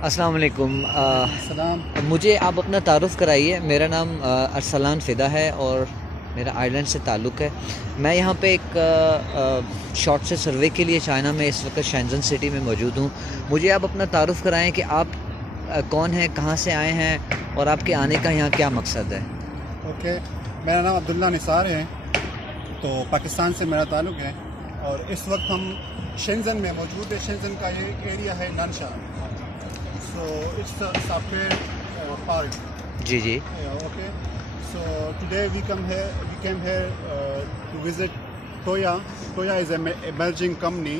अस्सलाम वालेकुम। सलाम। मुझे आप अपना तारुफ़ कराइए। मेरा नाम अरसलान फ़िदा है और मेरा आयरलैंड से ताल्लुक़ है। मैं यहाँ पे एक शॉर्ट से सर्वे के लिए चाइना में इस वक्त शेंज़न सिटी में मौजूद हूँ। मुझे आप अपना तारुफ़ कराएं कि आप कौन हैं, कहाँ से आए हैं और आपके आने का यहाँ क्या मकसद है। ओके, मेरा नाम अब्दुल्ला निसार है। तो पाकिस्तान से मेरा ताल्लुक़ है और इस वक्त हम शेंज़न में मौजूद है। शेंज़न का ये एरिया है Nansha. So it's software park. जी जी। Okay, so today we came here to visit Toya. Toya is emerging company.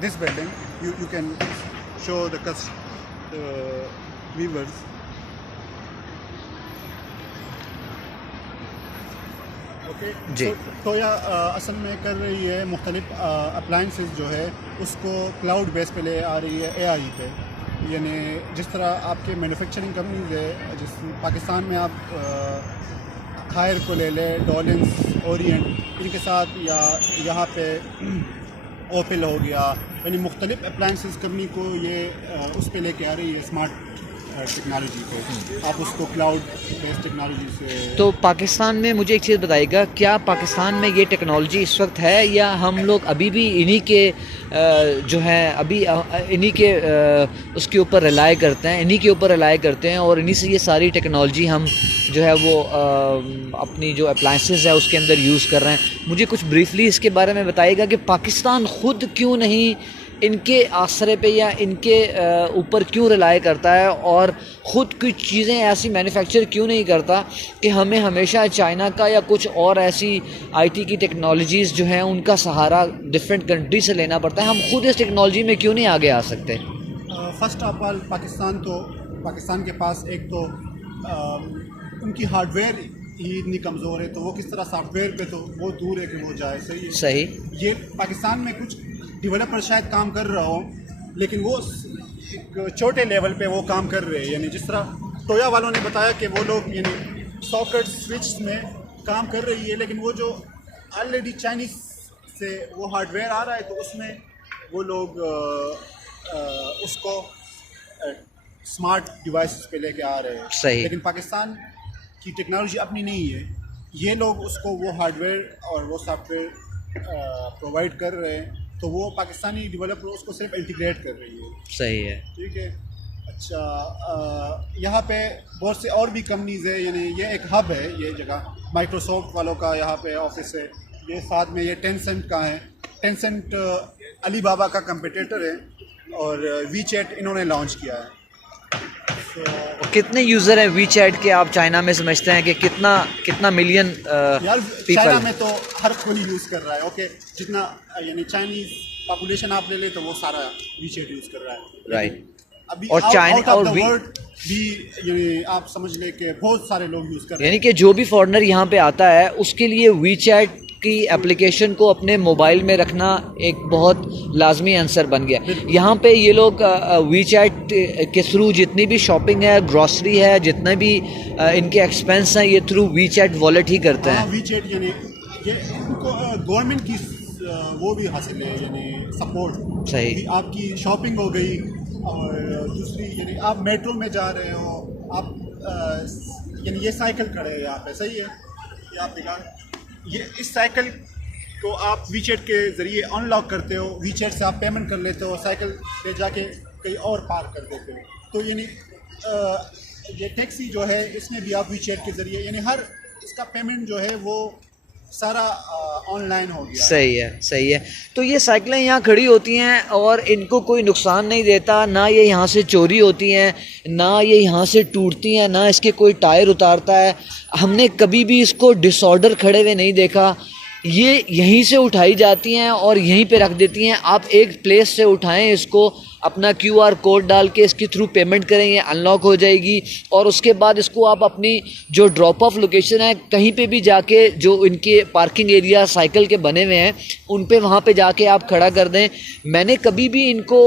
This building, you can show the viewers. Okay, जी टोया असल में कर रही है मुख्तलिफ अप्लाइंसेस जो है उसको क्लाउड बेस पे ले आ रही है, एआई पे। यानी जिस तरह आपके मैन्युफैक्चरिंग कंपनीज है, जिस पाकिस्तान में आप हायर को ले लें, डॉलिंस, ओरिएंट, इनके साथ, या यहाँ पे ओपल हो गया, यानी मुख्तलिफ अप्लाइंसेस कंपनी को ये उस पर लेके आ रही है स्मार्ट टेक्नोलॉजी को। आप उसको क्लाउड बेस्ड टेक्नोलॉजी से। तो पाकिस्तान में मुझे एक चीज़ बताइएगा, क्या पाकिस्तान में ये टेक्नोलॉजी इस वक्त है या हम लोग अभी भी इन्हीं के जो है अभी इन्हीं के उसके ऊपर रिलाय करते हैं, इन्हीं के ऊपर रिलाय करते हैं और इन्हीं से ये सारी टेक्नोलॉजी हम जो है वो अपनी जो अप्लाइंसेस है उसके अंदर यूज़ कर रहे हैं। मुझे कुछ ब्रीफली इसके बारे में बताइएगा कि पाकिस्तान ख़ुद क्यों नहीं इनके आसरे पे या इनके ऊपर क्यों रिलाय करता है और ख़ुद कुछ चीज़ें ऐसी मैन्युफैक्चर क्यों नहीं करता कि हमें हमेशा चाइना का या कुछ और ऐसी आईटी की टेक्नोलॉजीज़ जो हैं उनका सहारा डिफरेंट कंट्री से लेना पड़ता है। हम खुद इस टेक्नोलॉजी में क्यों नहीं आगे आ सकते। फर्स्ट ऑफ ऑल पाकिस्तान के पास एक तो उनकी हार्डवेयर ही इतनी कमज़ोर है, तो वो किस तरह सॉफ्टवेयर पे, तो वो दूर है कि वो जाए। सही है, सही। ये पाकिस्तान में कुछ डेवलपर शायद काम कर रहा हो, लेकिन वो एक छोटे लेवल पे वो काम कर रहे हैं। यानी जिस तरह टोया वालों ने बताया कि वो लोग यानी सॉकेट स्विच में काम कर रही है, लेकिन वो जो ऑलरेडी चाइनीज़ से वो हार्डवेयर आ रहा है, तो उसमें वो लोग उसको स्मार्ट डिवाइसेस पे लेके आ रहे हैं। सही। लेकिन पाकिस्तान की टेक्नोलॉजी अपनी नहीं है, ये लोग उसको वो हार्डवेयर और वो सॉफ्टवेयर प्रोवाइड कर रहे हैं, तो वो पाकिस्तानी डेवलपर उसको सिर्फ इंटीग्रेट कर रही है। सही है। ठीक है। अच्छा, यहाँ पे बहुत से और भी कंपनीज़ है, यानी ये एक हब है। ये जगह माइक्रोसॉफ्ट वालों का यहाँ पे ऑफिस है, ये साथ में ये टेंसेंट का है। टेंसेंट अलीबाबा का कंपटीटर है और वीचैट इन्होंने लॉन्च किया है। कितने यूज़र हैं वी चैट के, आप चाइना में समझते हैं कि कितना मिलियन यार पीपल? चाइना में तो हर कोई यूज़ कर रहा है। ओके, जितना यानी चाइनीज़ पॉपुलेशन आप ले ले तो वो सारा वीचैट यूज़ कर रहा है। राइट। अभी और चाइना और वर्ल्ड भी यानी आप समझ ले कि बहुत सारे लोग यूज़ कर रहे हैं। यानी कि जो भी फॉरेनर यहाँ पे आता है उसके लिए वी चैट की एप्लीकेशन को अपने मोबाइल में रखना एक बहुत लाजमी आंसर बन गया। यहाँ पे ये लोग वी चैट के थ्रू जितनी भी शॉपिंग है, ग्रॉसरी है, जितने भी इनके एक्सपेंस हैं, ये थ्रू वी चैट वॉलेट ही करते हैं। वी चैट यानी ये इनको गवर्नमेंट की वो भी हासिल है, यानी सपोर्ट। सही। आपकी शॉपिंग हो गई और दूसरी यानी आप मेट्रो में जा रहे हो, आप यानी ये साइकिल खड़े हैं यहाँ पे। सही है, ये आप दिखा, ये इस साइकिल को आप वीचैट के ज़रिए अनलॉक करते हो, वीचैट से आप पेमेंट कर लेते हो, साइकिल ले जाके कहीं और पार कर देते हो। तो यानी ये टैक्सी जो है इसमें भी आप वीचैट के ज़रिए, यानी हर इसका पेमेंट जो है वो सारा ऑनलाइन हो गया। सही है, सही है। तो ये साइकिलें यहाँ खड़ी होती हैं और इनको कोई नुकसान नहीं देता, ना ये यहाँ से चोरी होती हैं, ना ये यहाँ से टूटती हैं, ना इसके कोई टायर उतारता है। हमने कभी भी इसको डिसऑर्डर खड़े हुए नहीं देखा। ये यहीं से उठाई जाती हैं और यहीं पे रख देती हैं। आप एक प्लेस से उठाएं इसको, अपना QR कोड डाल के इसके थ्रू पेमेंट करेंगे, अनलॉक हो जाएगी और उसके बाद इसको आप अपनी जो ड्रॉप ऑफ लोकेशन है कहीं पे भी जाके, जो इनके पार्किंग एरिया साइकिल के बने हुए हैं उन पे वहाँ पे जाके आप खड़ा कर दें। मैंने कभी भी इनको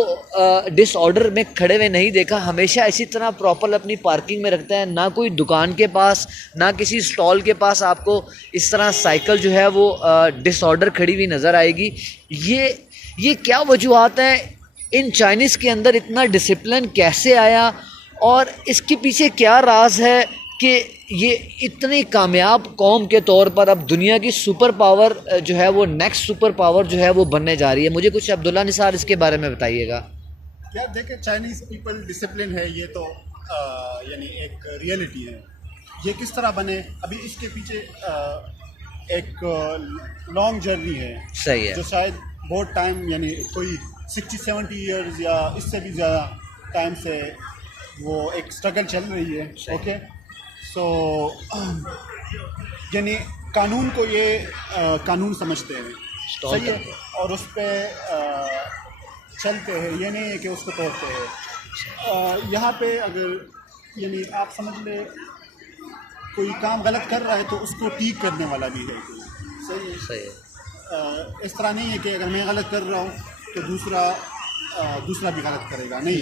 डिसऑर्डर में खड़े हुए नहीं देखा, हमेशा इसी तरह प्रॉपर अपनी पार्किंग में रखते हैं। ना कोई दुकान के पास, ना किसी स्टॉल के पास आपको इस तरह साइकिल जो है वो डिसऑर्डर खड़ी हुई नज़र आएगी। ये क्या वजूहात हैं इन चाइनीज़ के अंदर इतना डिसिप्लिन कैसे आया और इसके पीछे क्या राज है कि ये इतनी कामयाब कौम के तौर पर अब दुनिया की सुपर पावर जो है वो नेक्स्ट सुपर पावर जो है वो बनने जा रही है। मुझे कुछ अब्दुल्ला निसार इसके बारे में बताइएगा। यार देखें, चाइनीज़ पीपल डिसिप्लिन है, ये तो यानी एक रियलिटी है। ये किस तरह बने, अभी इसके पीछे एक लॉन्ग जर्नी है। सही है। जो शायद बहुत टाइम, यानी कोई 60-70 ईयर्स या इससे भी ज़्यादा टाइम से वो एक स्ट्रगल चल रही है। ओके, सो यानी कानून को ये कानून समझते हैं, सही है, और उस पर चलते हैं, ये नहीं है कि उसको तोड़ते हैं। यहाँ पे अगर यानी आप समझ ले कोई काम गलत कर रहा है तो उसको ठीक करने वाला भी है, सही है। सही है। इस तरह नहीं है कि अगर मैं गलत कर रहा हूँ तो दूसरा भी गलत करेगा, नहीं,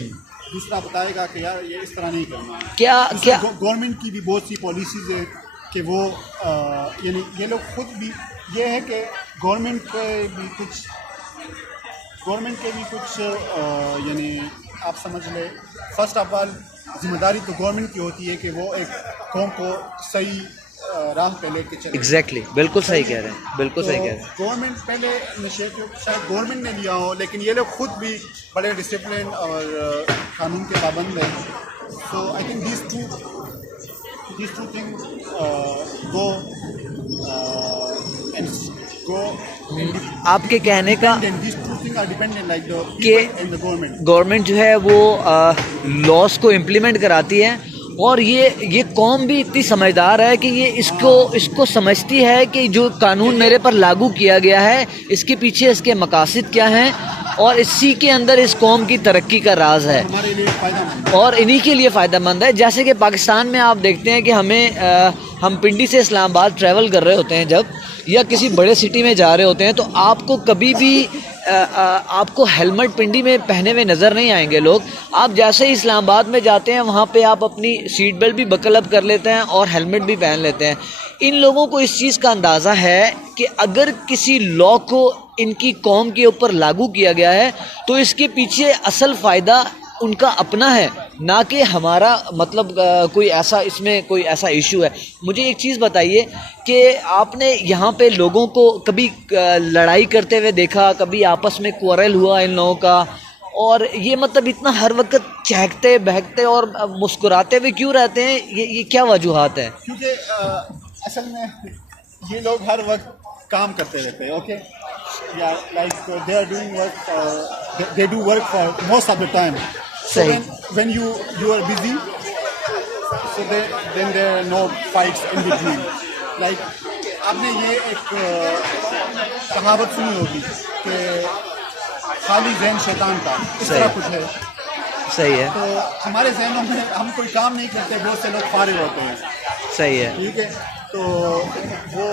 दूसरा बताएगा कि यार ये इस तरह नहीं करना है। क्या गवर्नमेंट की भी बहुत सी पॉलिसीज़ है कि वो यानी ये लोग खुद भी, ये है कि गवर्नमेंट के भी कुछ यानी आप समझ ले, फर्स्ट ऑफ ऑल जिम्मेदारी तो गवर्नमेंट की होती है कि वो एक कौम को सही राह पे लेके चले। एग्जैक्टली, बिल्कुल सही कह रहे हैं, बिल्कुल सही कह रहे हैं। गवर्नमेंट पहले इनिशिएटिव शायद गवर्नमेंट ने लिया हो, लेकिन ये लोग खुद भी बड़े डिसिप्लिन और कानून के पाबंद हैं। So I think these two things go आपके कहने का these two things are dependent, like the कि people and the government। Government जो है वो लॉस को इम्प्लीमेंट कराती है और ये कौम भी इतनी समझदार है कि ये इसको समझती है कि जो कानून मेरे पर लागू किया गया है इसके पीछे इसके मकासद क्या हैं और इसी के अंदर इस कौम की तरक्की का राज है हमारे लिए फ़ायदा और इन्हीं के लिए फ़ायदेमंद है। जैसे कि पाकिस्तान में आप देखते हैं कि हम पिंडी से इस्लामाबाद ट्रैवल कर रहे होते हैं जब, या किसी बड़े सिटी में जा रहे होते हैं, तो आपको कभी भी आपको हेलमेट पिंडी में पहने हुए नज़र नहीं आएंगे लोग। आप जैसे ही इस्लामाबाद में जाते हैं वहाँ पे आप अपनी सीट बेल्ट भी बकल अप कर लेते हैं और हेलमेट भी पहन लेते हैं। इन लोगों को इस चीज़ का अंदाज़ा है कि अगर किसी लॉ को इनकी कौम के ऊपर लागू किया गया है तो इसके पीछे असल फ़ायदा उनका अपना है, ना कि हमारा, मतलब कोई ऐसा इशू है। मुझे एक चीज़ बताइए कि आपने यहाँ पे लोगों को कभी लड़ाई करते हुए देखा, कभी आपस में क्वारल हुआ इन लोगों का, और ये मतलब इतना हर वक्त चहकते बहकते और मुस्कुराते हुए क्यों रहते हैं? ये क्या वजूहात है? क्योंकि असल में ये लोग हर वक्त काम करते रहते हैं। ओके, या like they are doing work, they do work for most of the time. So when you are busy, so then there are no fights in between. Like आपने ये एक कहावत सुनी होगी कि खाली ज़हन शैतान का, इस तरह कुछ है। सही है। तो हमारे जहनों में हम कोई काम नहीं करते, बहुत से लोग फारिग होते हैं। सही है। ठीक है, तो वो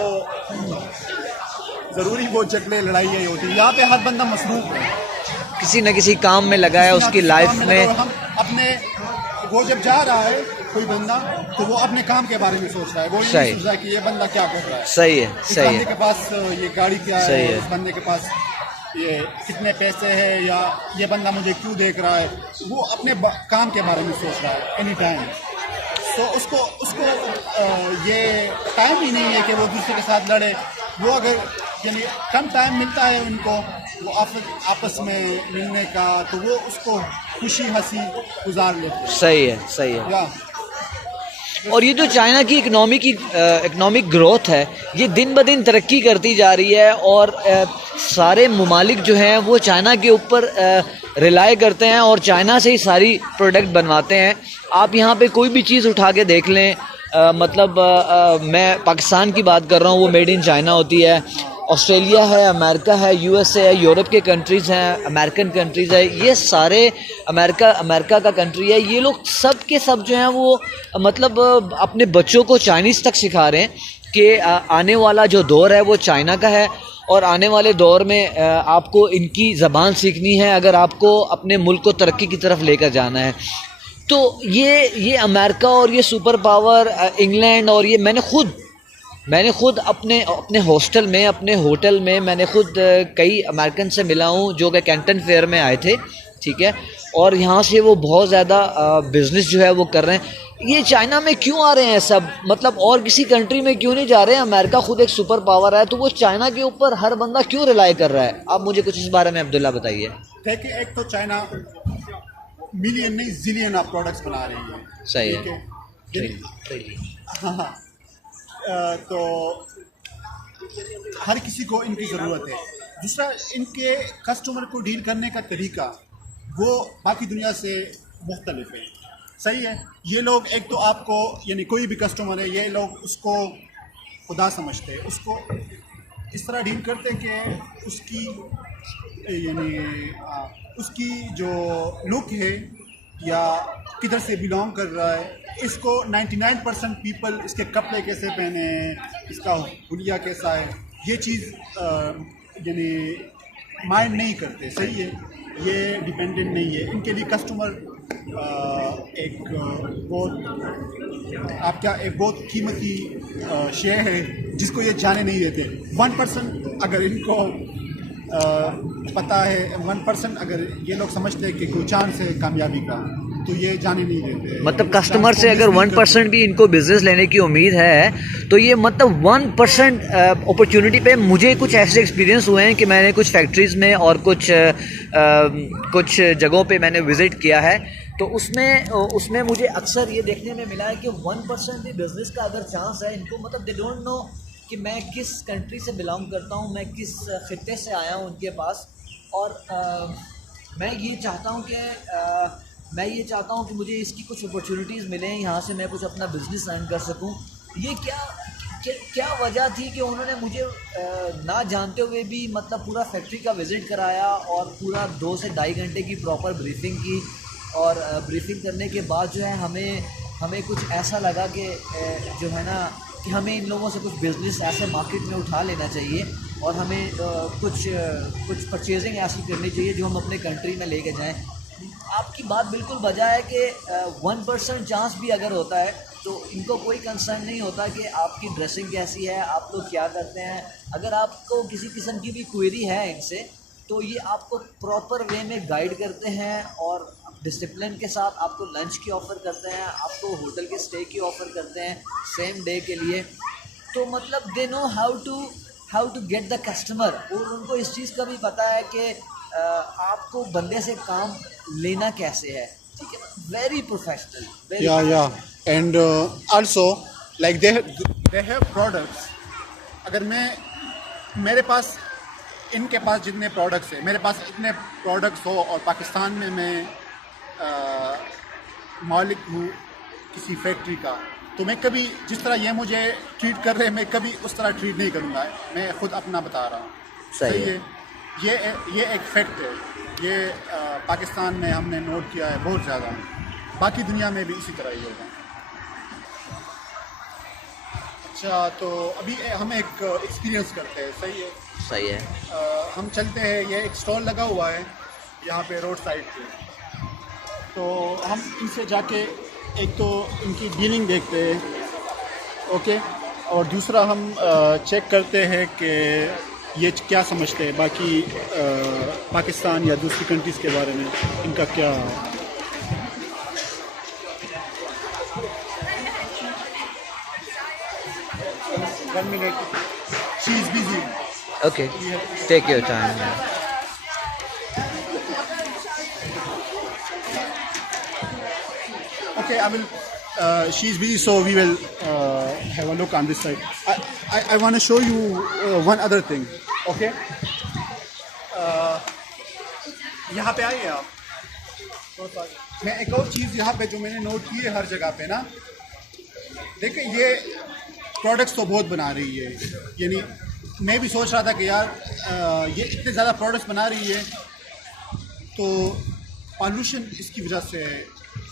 ज़रूरी वो झगड़े लड़ाइयाँ होती है। यहाँ पे हर बंदा मसरूफ़ है, किसी न किसी काम में लगा है उसकी लाइफ में। हम अपने, वो जब जा रहा है कोई बंदा तो वो अपने काम के बारे में सोच रहा है, वो नहीं सोच रहा है कि ये बंदा क्या कर रहा है। सही है, इस सही बंदे है। के पास ये गाड़ी क्या है, सही है। इस बंदे के पास ये कितने पैसे हैं, या ये बंदा मुझे क्यों देख रहा है, वो अपने काम के बारे में सोच रहा है एनी टाइम। तो उसको ये टाइम ही नहीं है कि वो दूसरे के साथ लड़े। वो अगर यानी कम टाइम मिलता है उनको वो आपस में मिलने का, तो वो उसको खुशी हंसी गुजार लेते हैं। सही है, सही है। या और ये जो चाइना की इकोनॉमिक ग्रोथ है ये दिन ब दिन तरक्की करती जा रही है और सारे ममालिक जो हैं वो चाइना के ऊपर रिलाई करते हैं और चाइना से ही सारी प्रोडक्ट बनवाते हैं। आप यहाँ पे कोई भी चीज़ उठा के देख लें, मैं पाकिस्तान की बात कर रहा हूँ, वो मेड इन चाइना होती है। ऑस्ट्रेलिया है, अमेरिका है, यूएसए है, यूरोप के कंट्रीज़ हैं, अमेरिकन कंट्रीज़ है, ये सारे अमेरिका का कंट्री है। ये लोग सब के सब जो हैं वो मतलब अपने बच्चों को चाइनीज़ तक सिखा रहे हैं कि आने वाला जो दौर है वो चाइना का है और आने वाले दौर में आपको इनकी ज़बान सीखनी है अगर आपको अपने मुल्क को तरक्की की तरफ लेकर जाना है। तो ये अमेरिका और ये सुपर पावर इंग्लैंड, और ये मैंने खुद अपने हॉस्टल में, अपने होटल में मैंने खुद कई अमेरिकन से मिला हूँ जो कि कैंटन फेयर में आए थे, ठीक है, और यहाँ से वो बहुत ज़्यादा बिजनेस जो है वो कर रहे हैं। ये चाइना में क्यों आ रहे हैं सब, मतलब और किसी कंट्री में क्यों नहीं जा रहे हैं? अमेरिका खुद एक सुपर पावर है, तो वो चाइना के ऊपर हर बंदा क्यों रिलाई कर रहा है? आप मुझे कुछ इस बारे में अब्दुल्ला बताइए। देखिए, एक तो चाइना मिलियन नहीं जिलियन ऑफ प्रोडक्ट्स बना रही है। सही है, ठीक है? हाँ, तो हर किसी को इनकी ज़रूरत है। दूसरा, इनके कस्टमर को डील करने का तरीका वो बाकी दुनिया से मुख्तलिफ है। सही है, ये लोग एक तो आपको यानी कोई भी कस्टमर है, ये लोग उसको खुदा समझते हैं, उसको इस तरह डील करते हैं कि उसकी यानी उसकी जो लुक है या किधर से बिलोंग कर रहा है, इसको 99% पीपल इसके कपड़े कैसे पहने हैं, इसका हुलिया कैसा है, ये चीज़ यानी माइंड नहीं करते। सही है, ये डिपेंडेंट नहीं है इनके लिए। कस्टमर एक बहुत कीमती शेयर है जिसको ये जाने नहीं देते। 1% अगर इनको पता है, 1% अगर ये लोग समझते हैं कि कोई चांस है कामयाबी का, तो ये जाने नहीं देते। मतलब कस्टमर से अगर 1% भी इनको बिजनेस लेने की उम्मीद है, तो ये मतलब 1% अपॉर्चुनिटी पे। मुझे कुछ ऐसे एक्सपीरियंस हुए हैं कि मैंने कुछ फैक्ट्रीज़ में और कुछ जगहों पे मैंने विज़िट किया है, तो उसमें मुझे अक्सर ये देखने में मिला है कि 1% भी बिज़नेस का अगर चांस है इनको, मतलब दे डोंट नो कि मैं किस कंट्री से बिलोंग करता हूँ, मैं किस खित्ते से आया हूँ उनके पास, और मैं ये चाहता हूँ कि मुझे इसकी कुछ अपॉर्चुनिटीज़ मिलें, यहाँ से मैं कुछ अपना बिज़नेस रन कर सकूँ। ये क्या वजह थी कि उन्होंने मुझे ना जानते हुए भी मतलब पूरा फैक्ट्री का विज़िट कराया और पूरा 2 से ढाई घंटे की प्रॉपर ब्रीफिंग की, और ब्रीफिंग करने के बाद जो है हमें कुछ ऐसा लगा कि जो है ना कि हमें इन लोगों से कुछ बिज़नेस ऐसे मार्केट में उठा लेना चाहिए, और हमें कुछ परचेजिंग ऐसी करनी चाहिए जो हम अपने कंट्री में लेके जाएं। आपकी बात बिल्कुल बजा है कि 1% चांस भी अगर होता है तो इनको कोई कंसर्न नहीं होता कि आपकी ड्रेसिंग कैसी है, आप लोग क्या करते हैं। अगर आपको किसी किस्म की भी क्वेरी है इनसे, तो ये आपको प्रॉपर वे में गाइड करते हैं और डिसिप्लिन के साथ आपको लंच की ऑफ़र करते हैं, आपको होटल के स्टे की ऑफ़र करते हैं सेम डे के लिए। तो मतलब they know how to get the customer, और उनको इस चीज़ का भी पता है कि आपको बंदे से काम लेना कैसे है। ठीक है, वेरी प्रोफेशनल। या and also like they have products. अगर मेरे पास इनके पास जितने प्रोडक्ट्स हैं, मेरे पास इतने प्रोडक्ट्स हो, और पाकिस्तान में मैं मालिक हूँ किसी फैक्ट्री का, तो मैं कभी जिस तरह ये मुझे ट्रीट कर रहे हैं, मैं कभी उस तरह ट्रीट नहीं करूँगा। मैं खुद अपना बता रहा हूँ। सही है, ये एक फैक्ट है। ये पाकिस्तान में हमने नोट किया है बहुत ज़्यादा, बाकी दुनिया में भी इसी तरह ही होगा। अच्छा, तो अभी हम एक एक्सपीरियंस करते हैं। सही है। हम चलते हैं, ये एक स्टॉल लगा हुआ है यहाँ पे रोड साइड पे, तो हम इनसे जाके एक तो इनकी डीलिंग देखते हैं, ओके, और दूसरा हम चेक करते हैं कि ये क्या समझते हैं बाकी पाकिस्तान या दूसरी कंट्रीज़ के बारे में, इनका क्या। One minute. She is busy. Okay, take your time. Okay, I will. She is busy, so we will have a look on this side. I want to show you one other thing. Okay. यहाँ पे आइए आप। मैं एक और चीज़ यहाँ पे जो मैंने नोट की है हर जगह पे ना, देखिए ये प्रोडक्ट्स तो बहुत बना रही है, यानी मैं भी सोच रहा था कि यार ये इतने ज़्यादा प्रोडक्ट्स बना रही है तो पॉल्यूशन इसकी वजह से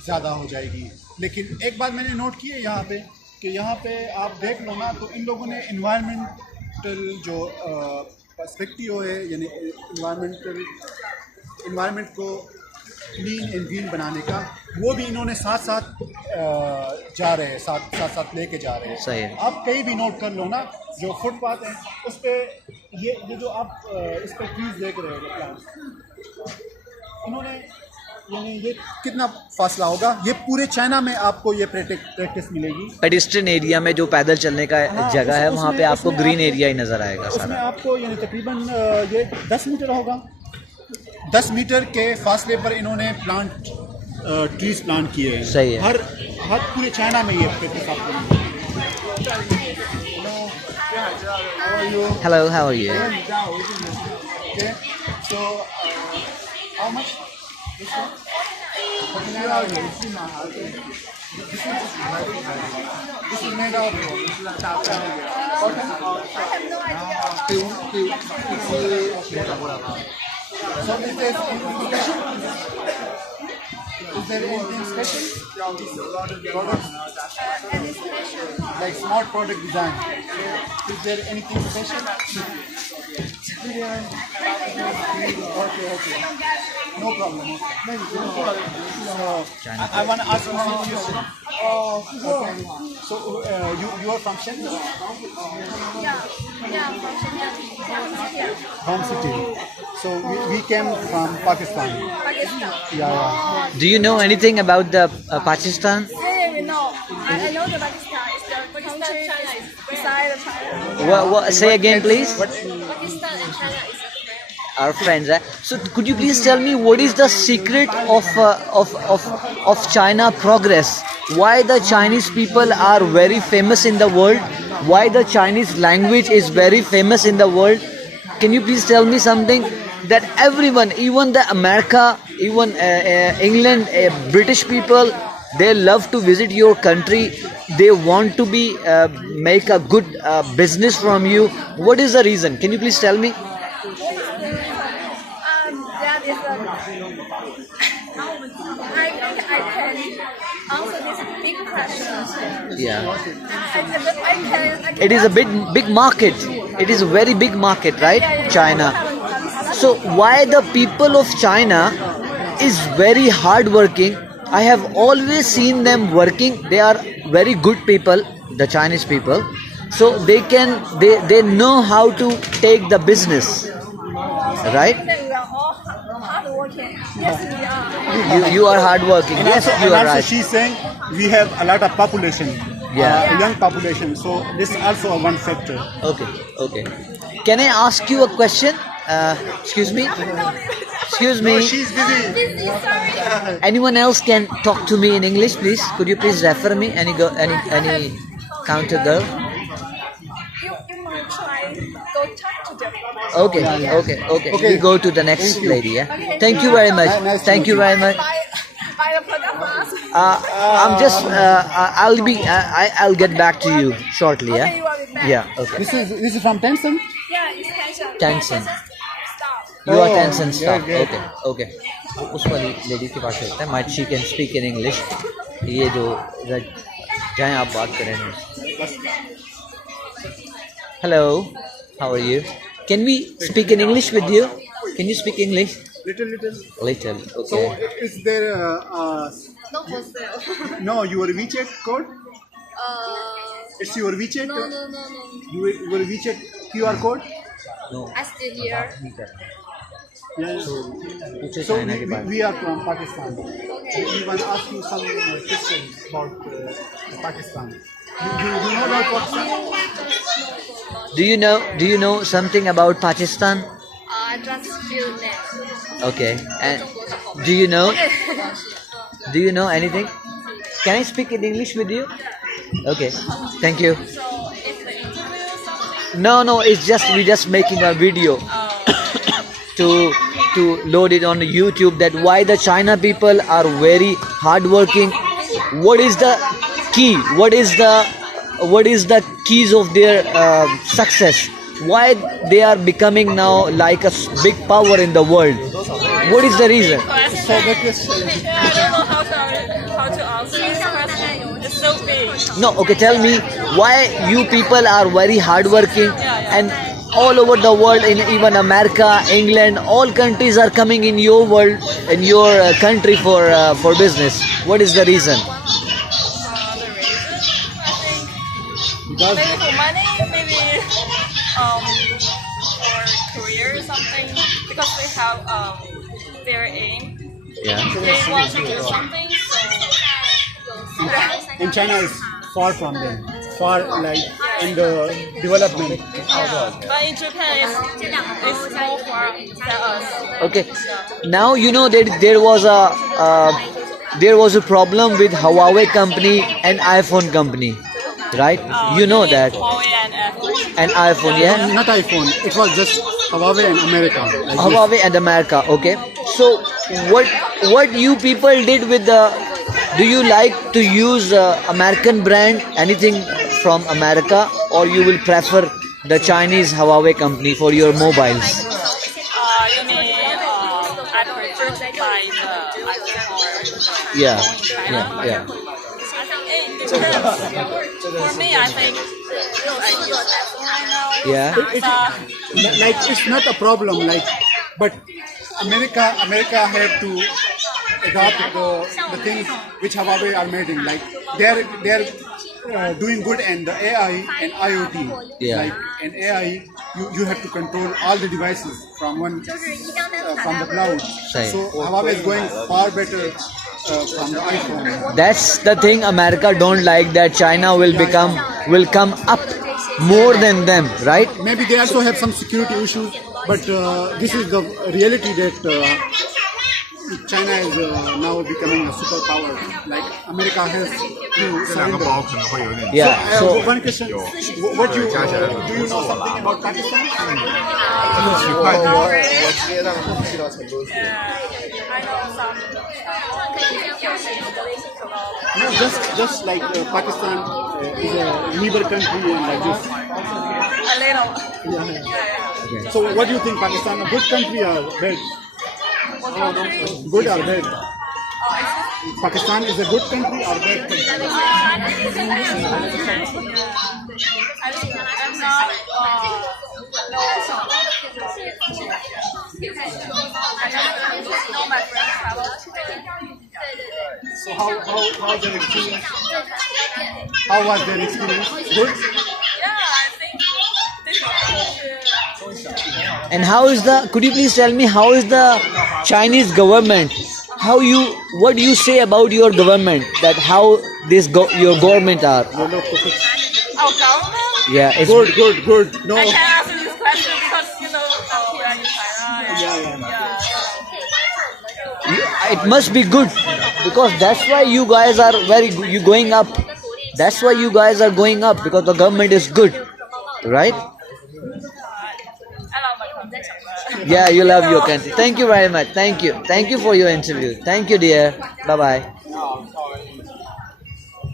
ज़्यादा हो जाएगी। लेकिन एक बात मैंने नोट की है यहाँ पे कि यहाँ पे आप देख लो ना, तो इन लोगों ने इन्वायरमेंटल जो पर्सपेक्टिव है, यानी इन्वायरमेंट को क्लीन एंड ग्रीन बनाने का, वो भी इन्होंने साथ जा रहे हैं, साथ लेके जा रहे हैं। सही है। आप कहीं भी नोट कर लो ना, जो फुटपाथ है उस पर ये जो आप इस पर ट्रीज देख रहे हो, प्लांट्स, इन्होंने यानी ये कितना फासला होगा, ये पूरे चाइना में आपको ये प्रैक्टिस मिलेगी। पेडिस्ट्रियन एरिया में जो पैदल चलने का हाँ, जगह है वहाँ पे आपको उसमें ग्रीन एरिया ही नज़र आएगा उसमें सारा। आपको यानी तकरीबन ये 10 मीटर होगा, 10 मीटर के फासले पर इन्होंने ट्रीज प्लांट किए हैं। सही है। हर पूरे चाइना में ये प्रैक्टिस आपको मिलेगी। Hello, how are you? Okay, so how much? This one? 49. This is made of cotton. So is there anything special? Products? Like smart product design. So, is there anything special? Okay. No problem. So, I want to ask you one question. Okay. So, you are from Shenzhen? Yeah, from Shenzhen. Home city. So, we came from Pakistan. Pakistan. Yeah. Do you know anything about the Pakistan? Yeah, we know. I know the Pakistan is the country beside China. What, say again, please. Pakistan and China is a friend. Our friends. So could you please tell me what is the secret of China progress? Why the Chinese people are very famous in the world? Why the Chinese language is very famous in the world? Can you please tell me something that everyone, even the America, even England, British people, they love to visit your country. They want to be make a good business from you. What is the reason? Can you please tell me? That is I can answer this big question. Yeah. I can. It is a big market. It is a very big market, right? China. So why the people of China is very hardworking? I have always seen them working. They are very good people, the Chinese people. So they know how to take the business, right? We are all hardworking. Yes, we are. You are hardworking. Yes, you are also right. she's saying we have a lot of population. Yeah. A young population. So this is also one factor. Okay. Can I ask you a question? Excuse me. Excuse me. She's busy. Busy, sorry. Anyone else can talk to me in English, please? Could you please refer me? Any counter girl? You might try go talk to them. Okay. We go to the next lady. Yeah. Okay. Thank you very much. Nice to Thank meet you you. very much. Buy the product for us. I'm just. I'll get back to you shortly. Okay, Yeah. you will be back. Yeah. Okay. This is from Tencent. Yeah, it's Tencent. Tencent. Stop. You are Oh, Tencent staff. great. Okay. उस वाली lady के पास होता है. Might she can speak in English. ये जो जहाँ आप बात कर रहे हैं. Hello. How are you? Can we speak in English with you? Can you speak English? Little. Little. So Okay. is there No for sale. no your WeChat code? It's your WeChat. No. Your WeChat QR code. No. I still here. Yeah. पूछे So China के बारे में. we are from Pakistan. We want to ask you some questions about Pakistan. You know about Pakistan? Do you know something about Pakistan? I just feel net. Okay. And do you know anything? Can I speak in English with you? Okay. Thank you. So if the interview something. No. It's just we just making a video to load it on YouTube. That why the China people are very hardworking. What is the key? What is the keys of their success? Why they are becoming now like a big power in the world? What is the reason? So the question. I don't know how to answer this question. It's so big. No, okay, tell me why you people are very hardworking and all over the world, in even America, England, all countries are coming in your world, in your country for business. What is the reason? The reason, I think, Because maybe for money, maybe for career or something, because they have their aim Yeah. They want to do something, so In China is far from them, far like in the development. but in Japan it's more far than us. Okay. Now you know that there was a problem with Huawei company and iPhone company, right? You know that. Huawei and Apple. And iPhone, yeah. Not iPhone. It was just Huawei and America. Like this. Huawei and America. Okay. So what you people did with the? Do you like to use American brand, anything from America, or you will prefer the Chinese Huawei company for your mobiles? You mean I prefer to buy the iPhone or Yeah. China? Yeah. I think it depends. For me, I think I use Apple right now. Yeah. Like it's not a problem. Like, but America had to adopt the things which Huawei are making. Like they're doing good in the AI and IoT. Yeah. Like in AI, you have to control all the devices from from the cloud. Right. So Huawei is going far better from the iPhone. That's the thing America don't like, that China will come up more than them, right? Maybe they also have some security issues, but this is the reality that China is now becoming a superpower. Like America has to 这两个 surrender. 包可能会有点 Yeah. So One question: What do you know something about Pakistan? 奇怪的。I know some. No, just like Pakistan is a neighbor country and like this. A little. So what do you think? Pakistan a good country or bad? Good or bad? Pakistan is a good country or bad country? I'm not. No, my friends travel. So how their experience? How was their experience? Good. Yeah, I think this is good. and how is the? Could you please tell me how is the Chinese government? What do you say about your government? That how your government are? Our government? Yeah. It's Good. No. I can't answer this question because we are in China. It must be good, because that's why you guys are you going up. That's why you guys are going up, because the government is good, right? I love my country. Yeah, you love your country. Thank you very much. Thank you for your interview. Thank you, dear. Bye bye.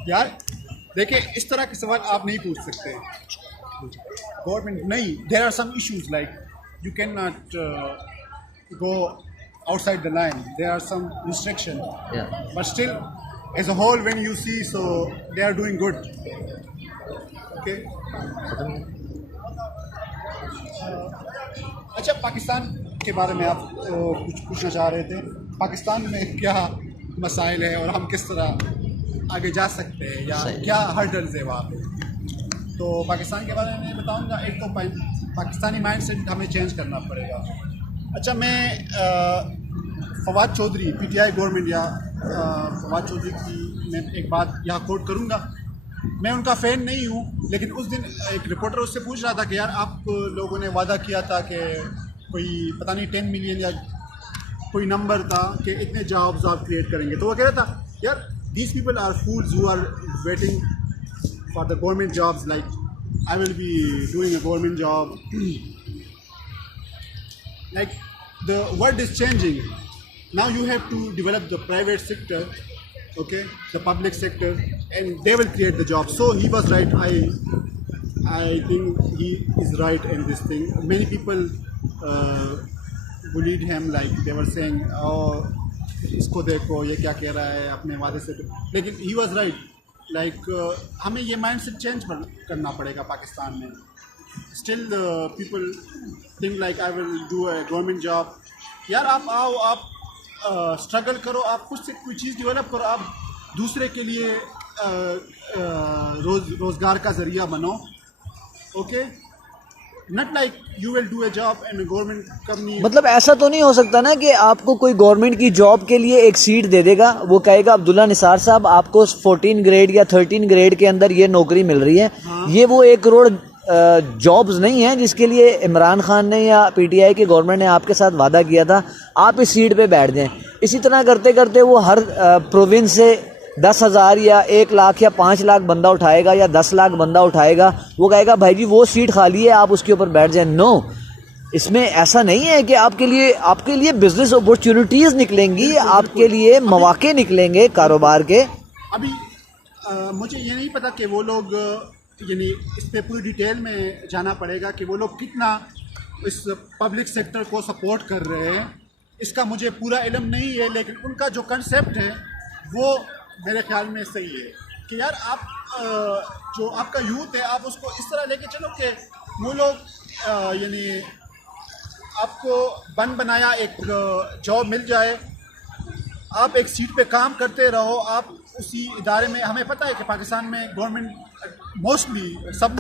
यार देखिए इस तरह के सवाल आप नहीं पूछ सकते गवर्नमेंट नहीं there are some issues like you can not go outside the line. There are some restrictions, Yeah. but still as a whole when you see, so they are doing good. Okay. अच्छा पाकिस्तान के बारे में आप कुछ पूछना चाह रहे थे पाकिस्तान में क्या मसाइल है और हम किस तरह आगे जा सकते हैं या सही। क्या हर्डल्स है वहाँ पे तो पाकिस्तान के बारे में बताऊंगा एक तो पाकिस्तानी माइंडसेट हमें चेंज करना पड़ेगा अच्छा मैं फवाद चौधरी पीटीआई गवर्नमेंट या फवाद चौधरी की मैं एक बात यहाँ कोट करूँगा मैं उनका फ़ैन नहीं हूँ लेकिन उस दिन एक रिपोर्टर उससे पूछ रहा था कि यार आप लोगों ने वादा किया था कि कोई पता नहीं 10 मिलियन या कोई नंबर था कि इतने जॉब्स आप क्रिएट करेंगे तो वो कह रहा था यार these people are fools who are waiting for the government jobs like I will be doing a government job like the world is changing now you have to develop the private sector okay the public sector and they will create the jobs so he was right I think he is right in this thing many people bullied him like they were saying oh इसको देखो ये क्या कह रहा है अपने वादे से लेकिन ही वॉज राइट लाइक हमें ये माइंड सेट चेंज करना पड़ेगा पाकिस्तान में still people think like I will do a government job यार आप आओ आप स्ट्रगल करो आप खुद से कोई चीज़ डेवलप करो आप दूसरे के लिए रोज़गार का ज़रिया बनो okay not like you will do a job in a government company. मतलब ऐसा तो नहीं हो सकता ना कि आपको कोई गवर्नमेंट की जॉब के लिए एक सीट दे देगा, वो कहेगा अब्दुल्ला निसार साहब आपको 14 ग्रेड या 13 ग्रेड के अंदर ये नौकरी मिल रही है। ये वो 1 करोड़ जॉब्स नहीं है जिसके लिए इमरान खान ने या पीटीआई की गवर्नमेंट ने आपके साथ वादा किया था आप इस सीट पे बैठ जाएं। इसी तरह करते करते वो हर प्रोविंस से 10,000 या 1 लाख या 5 लाख बंदा उठाएगा या 10 लाख बंदा उठाएगा, वो कहेगा भाई जी वो सीट खाली है आप उसके ऊपर बैठ जाएं। नो, इसमें ऐसा नहीं है कि आपके लिए बिजनेस अपॉर्चुनिटीज़ निकलेंगी, आपके लिए मौके निकलेंगे कारोबार के। अभी मुझे ये नहीं पता कि वो लोग यानी इस पे पूरी डिटेल में जाना पड़ेगा कि वो लोग कितना इस पब्लिक सेक्टर को सपोर्ट कर रहे हैं, इसका मुझे पूरा इल्म नहीं है, लेकिन उनका जो कंसेप्ट है वो मेरे ख्याल में सही है कि यार आप जो आपका यूथ है आप उसको इस तरह लेके चलो कि वो लोग यानी आपको बन बनाया एक जॉब मिल जाए, आप एक सीट पे काम करते रहो, आप उसी इदारे में। हमें पता है कि पाकिस्तान में गवर्नमेंट मोस्टली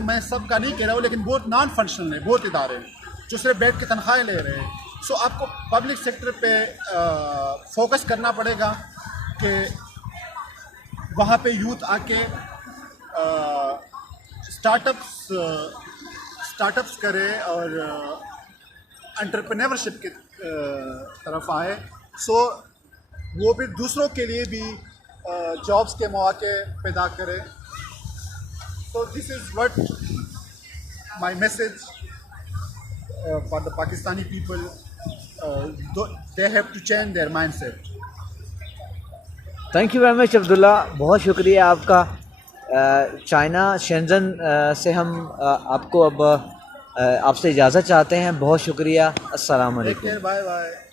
मैं सबका नहीं कह रहा हूँ, लेकिन बहुत नॉन फंक्शनल है, बहुत इदारे हैं जो सिर्फ बैठ के तनख्वाहें ले रहे हैं। सो आपको पब्लिक सेक्टर पे फोकस करना पड़ेगा कि वहाँ पे यूथ आके स्टार्टअप्स करे और एंटरप्रेन्योरशिप की तरफ आए। सो वो भी दूसरों के लिए भी जॉब्स के मौके पैदा करे। So this is what my message for the Pakistani people. They have to change their mindset. Thank you very much Abdullah, बहुत शुक्रिया आपका। चाइना शेंजन से हम आपको अब आपसे इजाज़त चाहते हैं। बहुत शुक्रिया। अस्सलाम वालेकुम। Take care. Bye bye.